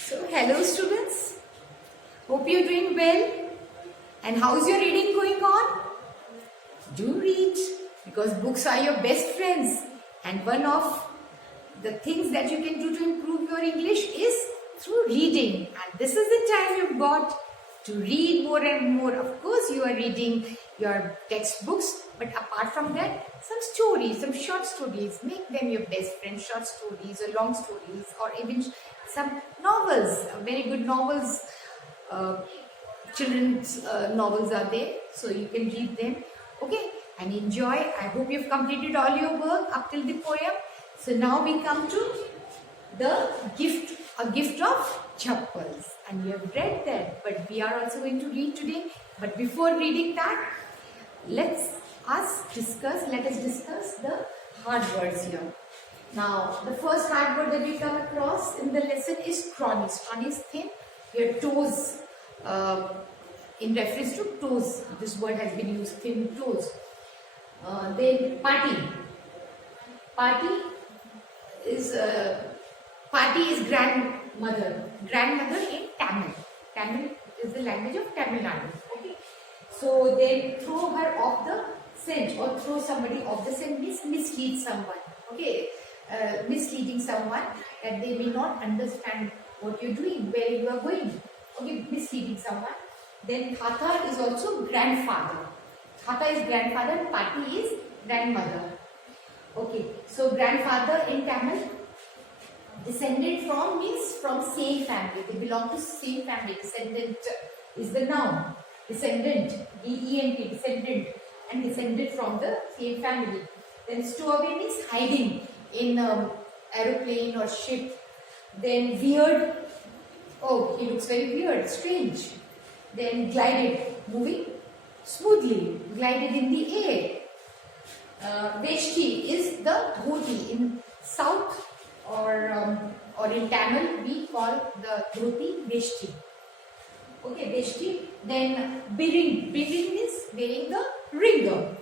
So, hello students. Hope you're doing well. And how's your reading going on? Do read because books are your best friends. And one of the things that you can do to improve your English is through reading. And this is the time you've got to read more and more. Of course, you are reading your textbooks, but apart from that, some stories, some short stories, make them your best friend. Short stories or long stories, or even some novels, very good novels. Children's novels are there, so you can read them. Okay, and enjoy. I hope you've completed all your work up till the poem. So now we come to the gift, a gift of chappals, and you have read that, but we are also going to read today. But before reading that, let us discuss the hard words here. Now, the first hard word that we come across in the lesson is scrawny. Scrawny is thin. Your toes, in reference to toes, this word has been used, thin toes. Then party. Party is grandmother. Grandmother in Tamil. Tamil is the language of Tamil Nadu. Okay. So then throw her off the scent, or throw somebody off the scent means mislead someone. Okay. Misleading someone that they may not understand what you're doing, where you are going. Okay, misleading someone. Then Tata is also grandfather. Tata is grandfather, Pati is grandmother. Okay, so grandfather in Tamil, descended from means from same family. They belong to same family. Descendant is the noun. Descendant, D-E-N-T, descendant, and descended from the same family. Then stowaway means hiding in aeroplane or ship. Then weird, oh, he looks very weird, strange. Then glided, moving smoothly, glided in the air. Veshti is the dhoti. In South or in Tamil, we call the dhoti Veshti. Okay, Veshti. Then biring. Biring means wearing the ringer.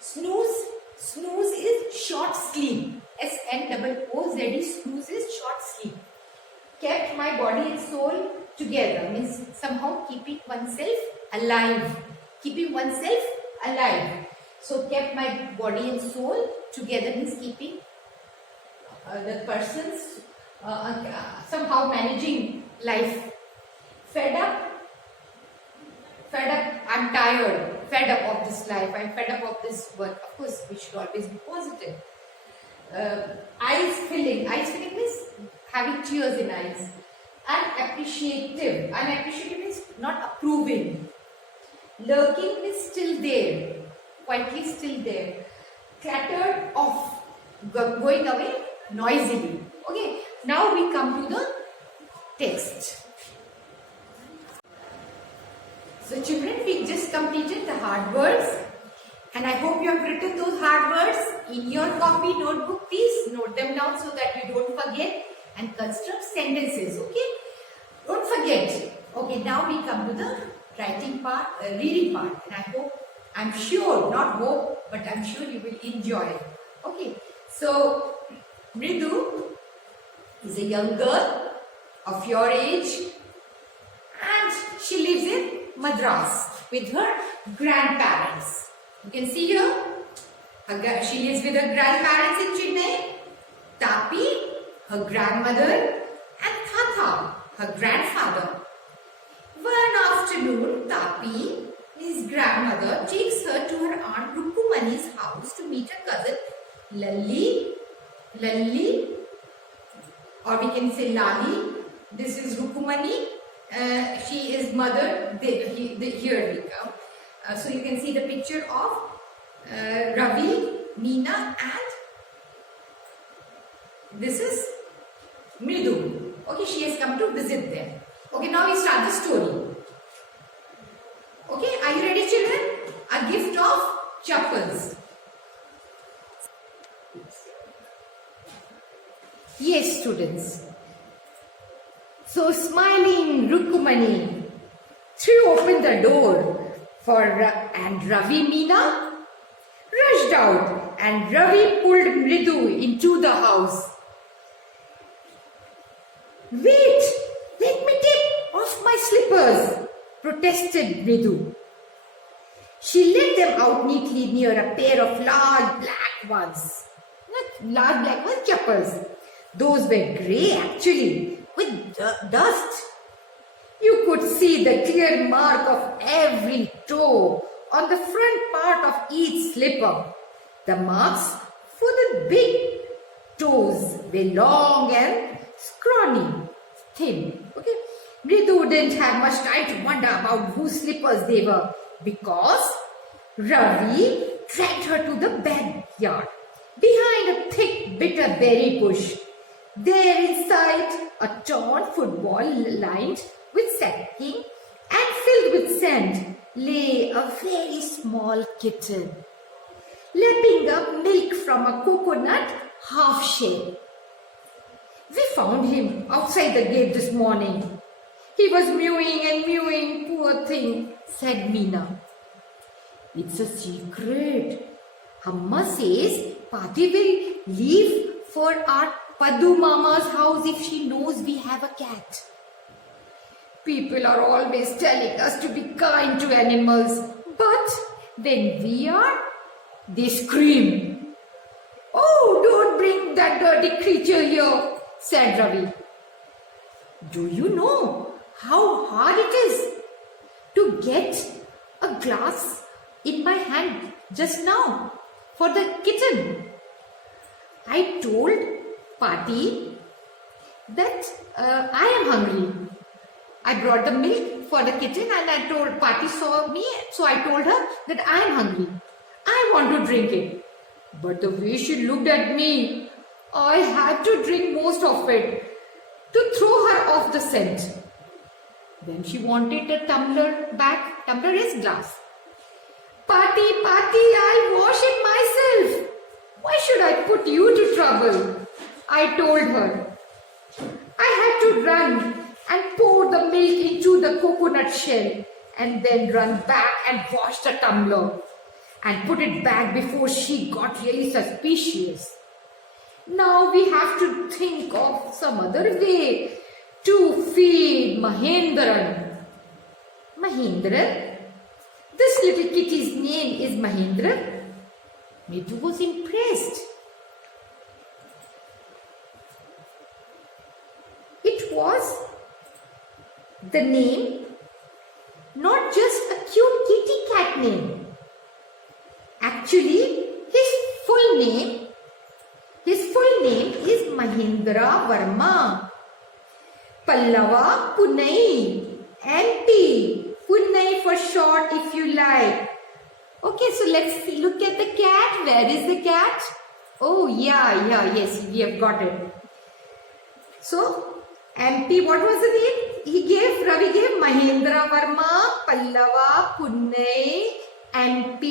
Snooze. Snooze is short sleep. S-N-O-O-Z-E. Snooze is short sleep. Kept my body and soul together means somehow keeping oneself alive. Keeping oneself alive. So kept my body and soul together means keeping the person's somehow managing life. Fed up. Fed up, I'm tired. Fed up of this life. I'm fed up of this work. Of course, we should always be positive. Eyes filling. Eyes filling means having tears in eyes. Unappreciative. Unappreciative means not approving. Lurking means still there. Quietly still there. Clattered off. Going away noisily. Okay. Now we come to the text. So children, we just completed the hard words, and I hope you have written those hard words in your copy notebook. Please note them down so that you don't forget, and construct sentences. Okay, don't forget. Okay, now we come to the writing part, reading part, and I'm sure, not hope, but I'm sure you will enjoy it. Okay, so Mridu is a young girl of your age, and she lives in Madras with her grandparents. You can see here, she lives with her grandparents in Chennai, Tapi, her grandmother, and Tata, her grandfather. One afternoon, Tapi, his grandmother, takes her to her aunt Rukumani's house to meet her cousin Lalli, or we can say Lali. This is Rukumani. She is mother. Here we come. So you can see the picture of Ravi, Meena, and this is Mridu. Okay, she has come to visit them. Okay, now we start the story. Okay, are you ready, children? A gift of chappals. Yes, students. So smiling Rukumani threw open the door and Ravi Meena rushed out, and Ravi pulled Mridu into the house. Wait! slippers, protested Mridu. She led them out neatly near a pair of large black ones. Not large black ones, chappals. Those were grey actually, with dust. You could see the clear mark of every toe on the front part of each slipper. The marks for the big toes were long and scrawny, thin. Okay, Mridu didn't have much time to wonder about whose slippers they were because Ravi dragged her to the backyard behind a thick bitter berry bush. There inside, a torn football lined with sacking and filled with sand lay a very small kitten, lapping up milk from a coconut half shell. We found him outside the gate this morning. He was mewing and mewing, poor thing, said Meena. It's a secret. Amma says Pati will leave for our Padu Mama's house if she knows we have a cat. People are always telling us to be kind to animals, but when we are, they scream. Oh, don't bring that dirty creature here, said Ravi. Do you know how hard it is to get a glass in my hand just now for the kitten? I told Pati that I am hungry. I brought the milk for the kitten and I told Pati saw me, so I told her that I am hungry. I want to drink it. But the way she looked at me, I had to drink most of it to throw her off the scent. Then she wanted the tumbler back. Tumbler is glass. Pati, I'll wash it myself. Why should I put you to trouble? I told her. I had to run and pour the milk into the coconut shell and then run back and wash the tumbler and put it back before she got really suspicious. Now we have to think of some other way to feed Mahendran. Mahendran? This little kitty's name is Mahendran? Mridu was impressed. It was the name, not just a cute kitty cat name. Actually, his full name is Mahendra Verma. Pallava Punai, MP. Punai for short if you like. Okay, so let's see, look at the cat. Where is the cat? Oh, yes, we have got it. So, MP, what was the name? Ravi gave Mahendra Verma, Pallava, Punai, MP,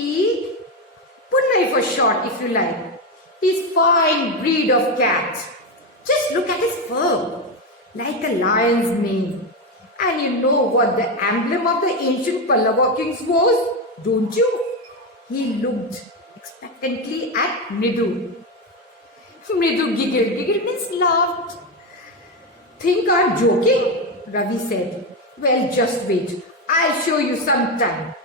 Punai for short if you like. His fine breed of cat. Just look at his fur, like a lion's mane. And you know what the emblem of the ancient Pallava kings was, don't you? He looked expectantly at Mridu. Mridu giggled means laughed. Think I'm joking? Ravi said. Well, just wait. I'll show you sometime.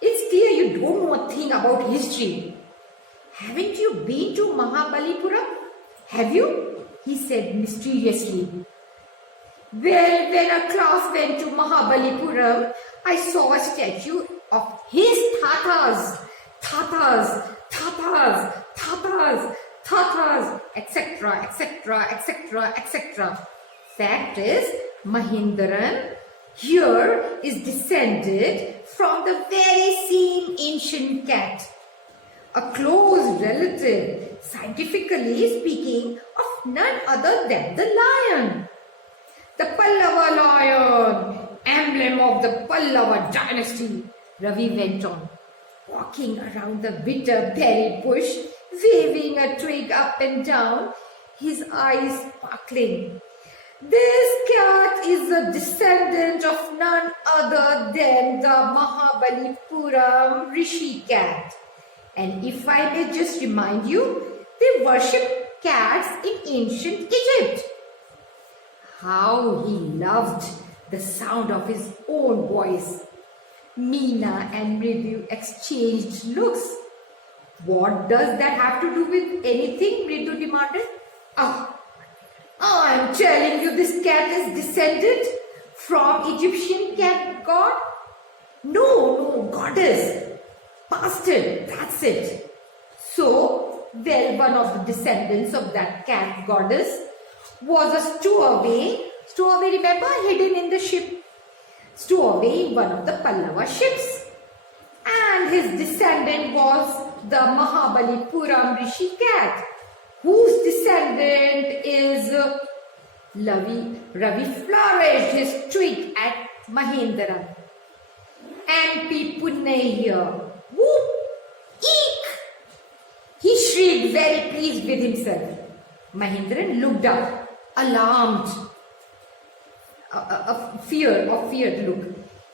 It's clear you don't know a thing about history. Haven't you been to Mahabalipuram? Have you? He said mysteriously. Well, when a class went to Mahabalipuram, I saw a statue of his Tathas, etc. Fact is, Mahendran here is descended from the very same ancient cat. A close relative, scientifically speaking, of none other than the lion. The Pallava lion, emblem of the Pallava dynasty, Ravi went on, walking around the bitter berry bush, waving a twig up and down, his eyes sparkling. This cat is a descendant of none other than the Mahabalipuram Rishi cat. And if I may just remind you, they worshipped cats in ancient Egypt. How he loved the sound of his own voice. Meena and Mridu exchanged looks. What does that have to do with anything? Mridu demanded. I'm telling you, this cat is descended from Egyptian cat god? No, goddess. Bastard, that's it. So, well, one of the descendants of that cat goddess was a stowaway. Stowaway, remember, hidden in the ship. Stowaway in one of the Pallava ships. And his descendant was the Mahabalipuram Rishi cat, whose descendant is Ravi flourished his twig at Mahendaram. MP Punnaiya. Whoop! Eek! He shrieked, very pleased with himself. Mahendran looked up, alarmed. A feared look.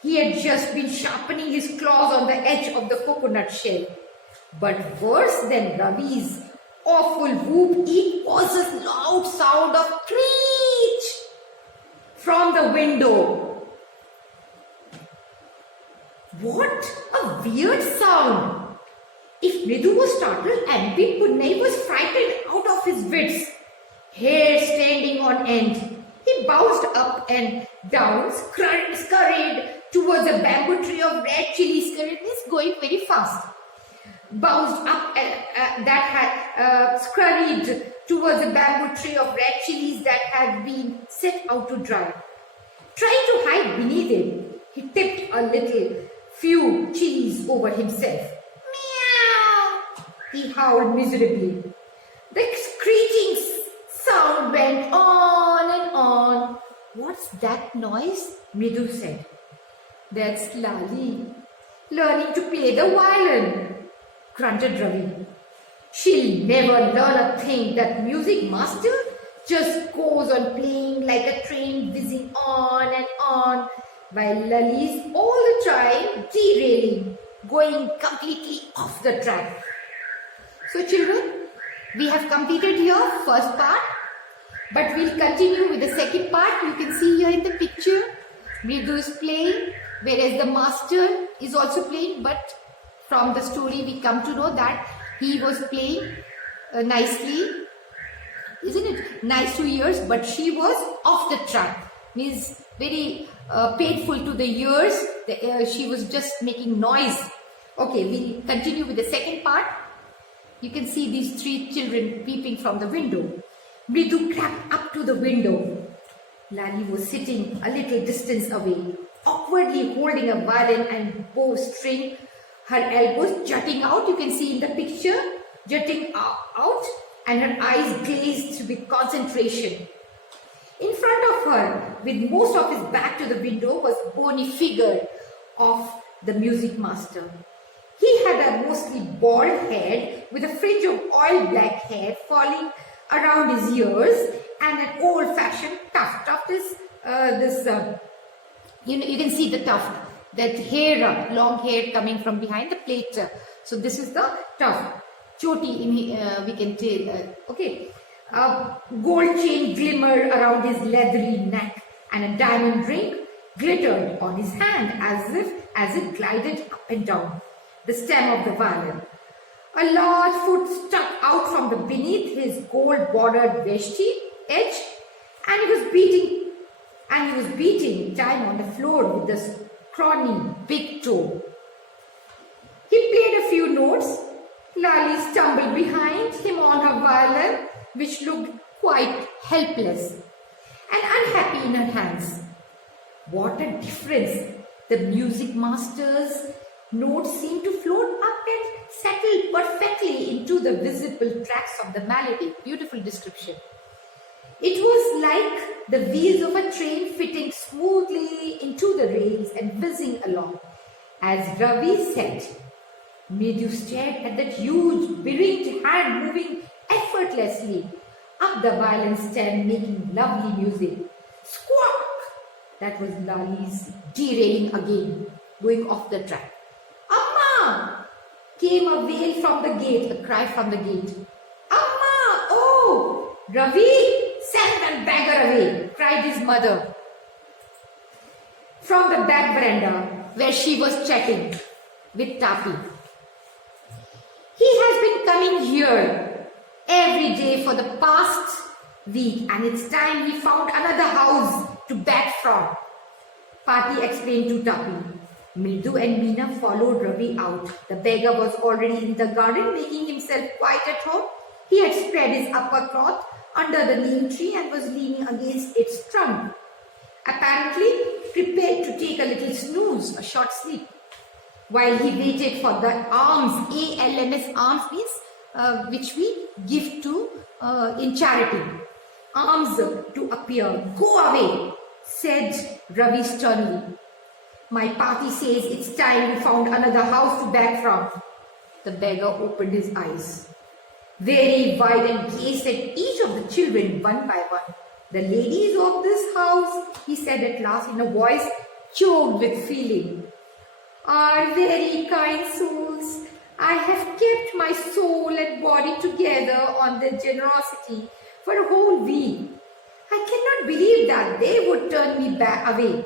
He had just been sharpening his claws on the edge of the coconut shell. But worse than Ravi's awful whoop, it was a loud sound of screech from the window. What a weird sound! If Mridu was startled, MP Punnai was frightened out of his wits, hair standing on end. He bounced up and down, scurried towards a bamboo tree of red chilies. It's going very fast. Bounced up scurried towards a bamboo tree of red chilies that had been set out to dry. Trying to hide beneath it, he tipped a few chilies over himself. Meow! He howled miserably. The screeching sound went on and on. What's that noise? Mridu said. That's Lali, learning to play the violin, grunted Ravi. She'll never learn a thing. That music master just goes on playing like a train whizzing on and on, while Lali's all the time derailing, going completely off the track. So children, we have completed here first part, but we'll continue with the second part. You can see here in the picture, Mridu is playing, whereas the master is also playing, but from the story we come to know that he was playing nicely, isn't it? Nice to ears, but she was off the track, means very painful to the ears. She was just making noise. Okay, we'll continue with the second part. You can see these three children peeping from the window. Mridu crept up to the window. Lali was sitting a little distance away, awkwardly holding a violin and bow string, her elbows jutting out. You can see in the picture, jutting out, and her eyes glazed with concentration. In front of her, with most of his back to the window, was a bony figure of the music master. He had a mostly bald head with a fringe of oil black hair falling around his ears and an old-fashioned tuft. Tuft is you can see the tuft, that hair, long hair coming from behind the plate. So this is the tuft. Choti, we can tell. Okay. A gold chain glimmered around his leathery neck, and a diamond ring glittered on his hand as it glided up and down the stem of the violin. A large foot stuck out from beneath his gold-bordered veshti edge, and he was beating time on the floor with the scrawny big toe. He played a few notes. Lali stumbled behind him on her violin, which looked quite helpless and unhappy in her hands. What a difference! The music master's notes seemed to float up and settle perfectly into the visible tracks of the melody. Beautiful description. It was like the wheels of a train fitting smoothly into the rails and whizzing along. As Ravi said, Mridu stared at that huge, beringed hand moving effortlessly up the violin stem, making lovely music. Squawk! That was Lali's derailing again, going off the track. Amma! Came a wail from the gate, a cry from the gate. Amma! Oh! Ravi! Send that beggar away, cried his mother. from the back veranda where she was chatting with Tapi. He has been coming here every day for the past week, and it's time we found another house to beg from. Pati explained to Tapi. Mridu and Meena followed Ravi out. The beggar was already in the garden, making himself quite at home. He had spread his upper cloth under the neem tree and was leaning against its trunk, apparently prepared to take a little snooze, a short sleep. While he waited for the alms, ALMS, alms means which we give to in charity, alms to appear. Go away, said Ravi sternly. My party says it's time we found another house to beg from. The beggar opened his eyes very wide and gazed at each of the children one by one. The ladies of this house, he said at last in a voice choked with feeling, are very kind souls. I have kept my soul and body together on their generosity for a whole week. I cannot believe that they would turn me back away.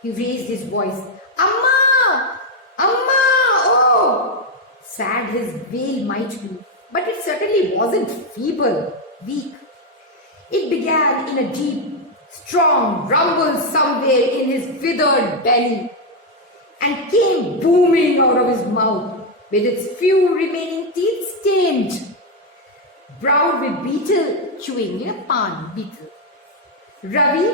He raised his voice. Amma! Amma! Oh! Sad his wail might be, but it certainly wasn't feeble, weak. It began in a deep, strong rumble somewhere in his withered belly and came booming out of his mouth with its few remaining teeth stained, brown with beetle chewing, pan, beetle. Ravi,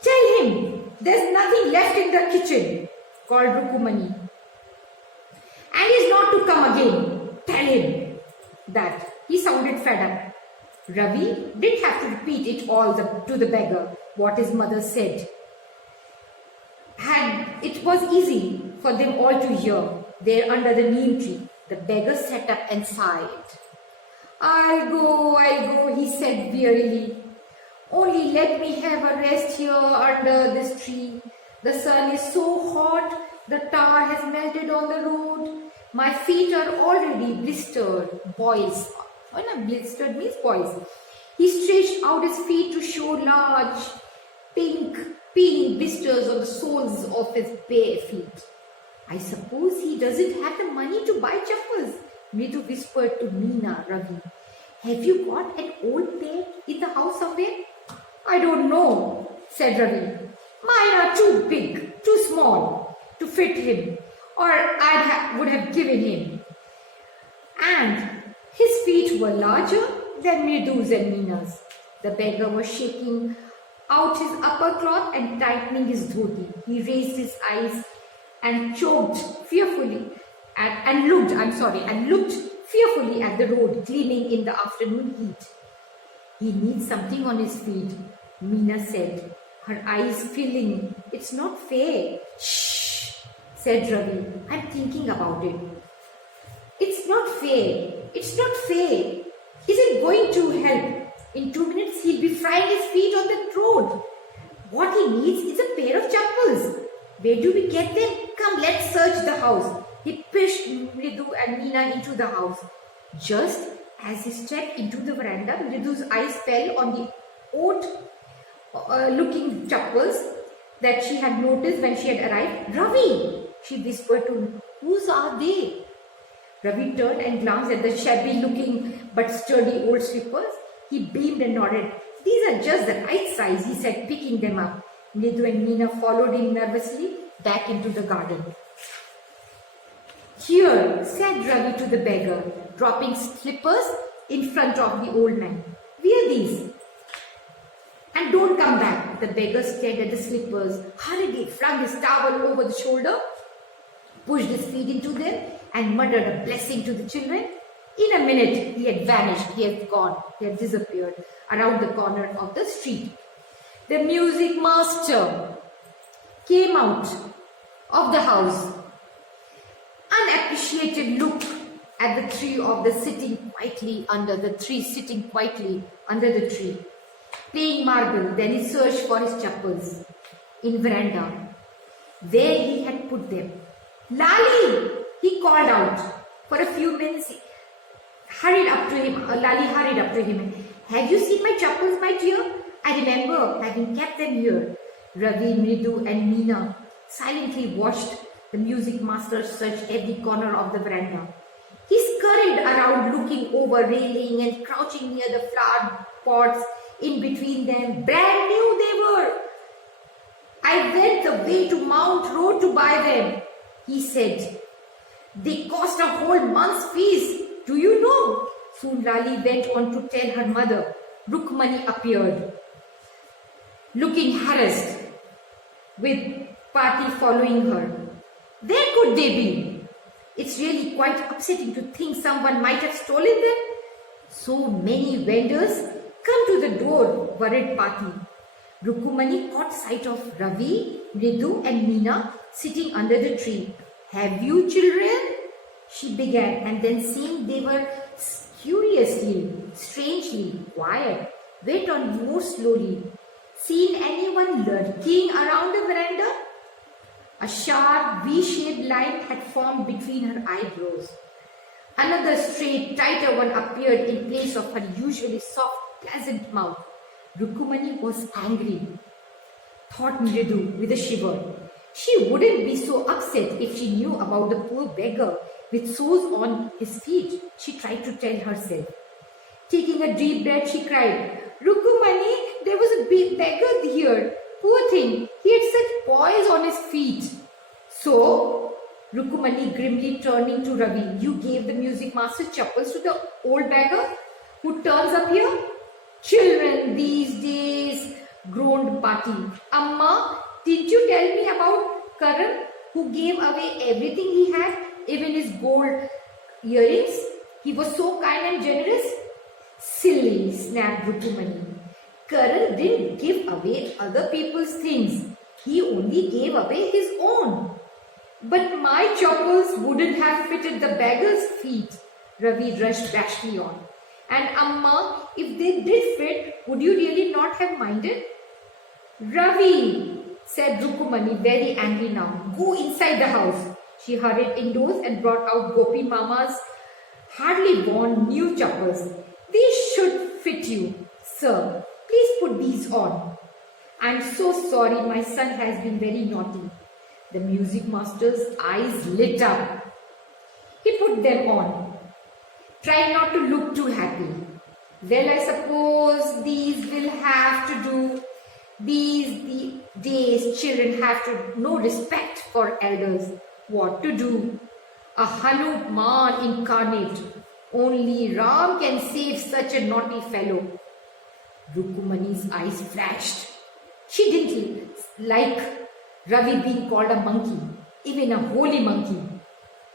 tell him there's nothing left in the kitchen, called Rukumani. And he's not to come again. Tell him that. He sounded fed up. Ravi didn't have to repeat it all to the beggar, what his mother said. It was easy for them all to hear, there under the neem tree. The beggar sat up and sighed. I'll go, he said wearily. Only let me have a rest here under this tree. The sun is so hot, the tar has melted on the road. My feet are already blistered, boils. Blistered means boils. He stretched out his feet to show large, pink, peeling blisters on the soles of his bare feet. I suppose he doesn't have the money to buy chappals, Mridu whispered to Meena Ravi. Have you got an old pair in the house somewhere? I don't know, said Ravi. Mine are too big, too small to fit him, or I would have given him. And his feet were larger than Mridu's and Meena's. The beggar was shaking out his upper cloth and tightening his dhoti. He raised his eyes and choked fearfully and looked fearfully at the road gleaming in the afternoon heat. He needs something on his feet, Meena said, her eyes filling. It's not fair. Shh, said Ravi. I'm thinking about it. It's not fair. It's not fair. Is it going to help? In 2 minutes, he'll be frying his feet on the road. What he needs is a pair of chappals. Where do we get them? Come, let's search the house. He pushed Mridu and Meena into the house. Just as he stepped into the veranda, Mridu's eyes fell on the odd-looking chappals that she had noticed when she had arrived. Ravi, she whispered to him, whose are they? Ravi turned and glanced at the shabby-looking but sturdy old slippers. He beamed and nodded. These are just the right size, he said, picking them up. Mridu and Meena followed him nervously back into the garden. Here, said Ravi to the beggar, dropping slippers in front of the old man. Wear these. And don't come back. The beggar stared at the slippers, hurriedly flung his towel over the shoulder, pushed his feet into them, and muttered a blessing to the children. In a minute, he had vanished, he had gone, he had disappeared around the corner of the street. The music master came out of the house, unappreciated look at the tree of the sitting quietly under the tree, playing marble. Then he searched for his chappals in veranda, where he had put them. Lali, he called out. For a few minutes, Lali hurried up to him. Have you seen my chappals, my dear? I remember having kept them here. Ravi, Mridu and Meena silently watched the music master search every corner of the veranda. He scurried around looking over railing and crouching near the flower pots in between them. Brand new they were. I went the way to Mount Road to buy them, he said. They cost a whole month's fees. Do you know? Soon Rali went on to tell her mother. Rukmani appeared, looking harassed, with party following her. Where could they be? It's really quite upsetting to think someone might have stolen them. So many vendors come to the door, worried Party. Rukumani caught sight of Ravi, Ridu and Meena sitting under the tree. Have you children? She began, and then seeing they were curiously, strangely quiet, went on more slowly. Seen anyone lurking around the veranda? A sharp V-shaped line had formed between her eyebrows. Another straight, tighter one appeared in place of her usually soft, pleasant mouth. Rukumani was angry, thought Mridu with a shiver. She wouldn't be so upset if she knew about the poor beggar with sores on his feet, she tried to tell herself. Taking a deep breath, she cried, Rukumani, there was a big beggar here. Poor thing, he had such boils on his feet. So, Rukumani grimly turning to Ravi, you gave the music master chappals to the old beggar who turns up here? Children these days, groaned Party. Amma, didn't you tell me about Karan who gave away everything he had, even his gold earrings? He was so kind and generous. Silly, snapped Rukumani. Karan didn't give away other people's things. He only gave away his own. But my choppers wouldn't have fitted the beggar's feet, Ravi rushed rashly on. And Amma, if they did fit, would you really not have minded? Ravi, said Rukumani, very angry now. Go inside the house. She hurried indoors and brought out Gopi Mama's hardly worn new choppers. These should fit you, sir. Please put these on. I'm so sorry, my son has been very naughty. The music master's eyes lit up. He put them on. Tried not to look too happy. Well, I suppose these will have to do. These days children have to know respect for elders. What to do? A Hanuman incarnate. Only Ram can save such a naughty fellow. Rukumani's eyes flashed. She didn't like Ravi being called a monkey, even a holy monkey.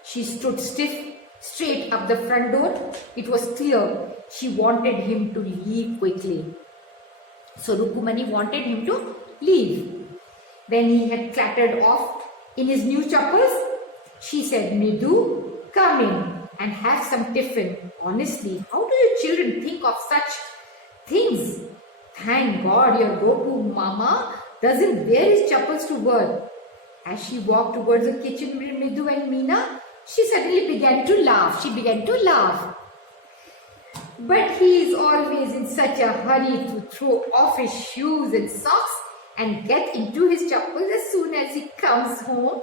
She stood stiff, straight up the front door. It was clear she wanted him to leave quickly. So Rukumani wanted him to leave. When he had clattered off in his new choppers, she said, Mridu, come in and have some tiffin. Honestly, how do you children think of such things? Thank God your Gopu Mama doesn't wear his chappals to work. As she walked towards the kitchen with Mridu and Meena, she suddenly began to laugh. She began to laugh. But he is always in such a hurry to throw off his shoes and socks and get into his chappals as soon as he comes home.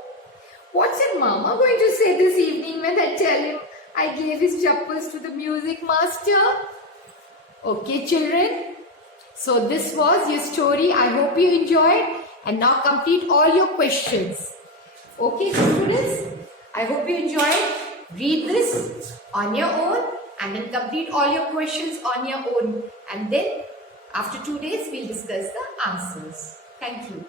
What's your mama going to say this evening when I tell him I gave his chappals to the music master? Okay, children. So this was your story. I hope you enjoyed. And now complete all your questions. Okay, students. I hope you enjoyed. Read this on your own and then complete all your questions on your own. And then after 2 days, we'll discuss the answers. Thank you.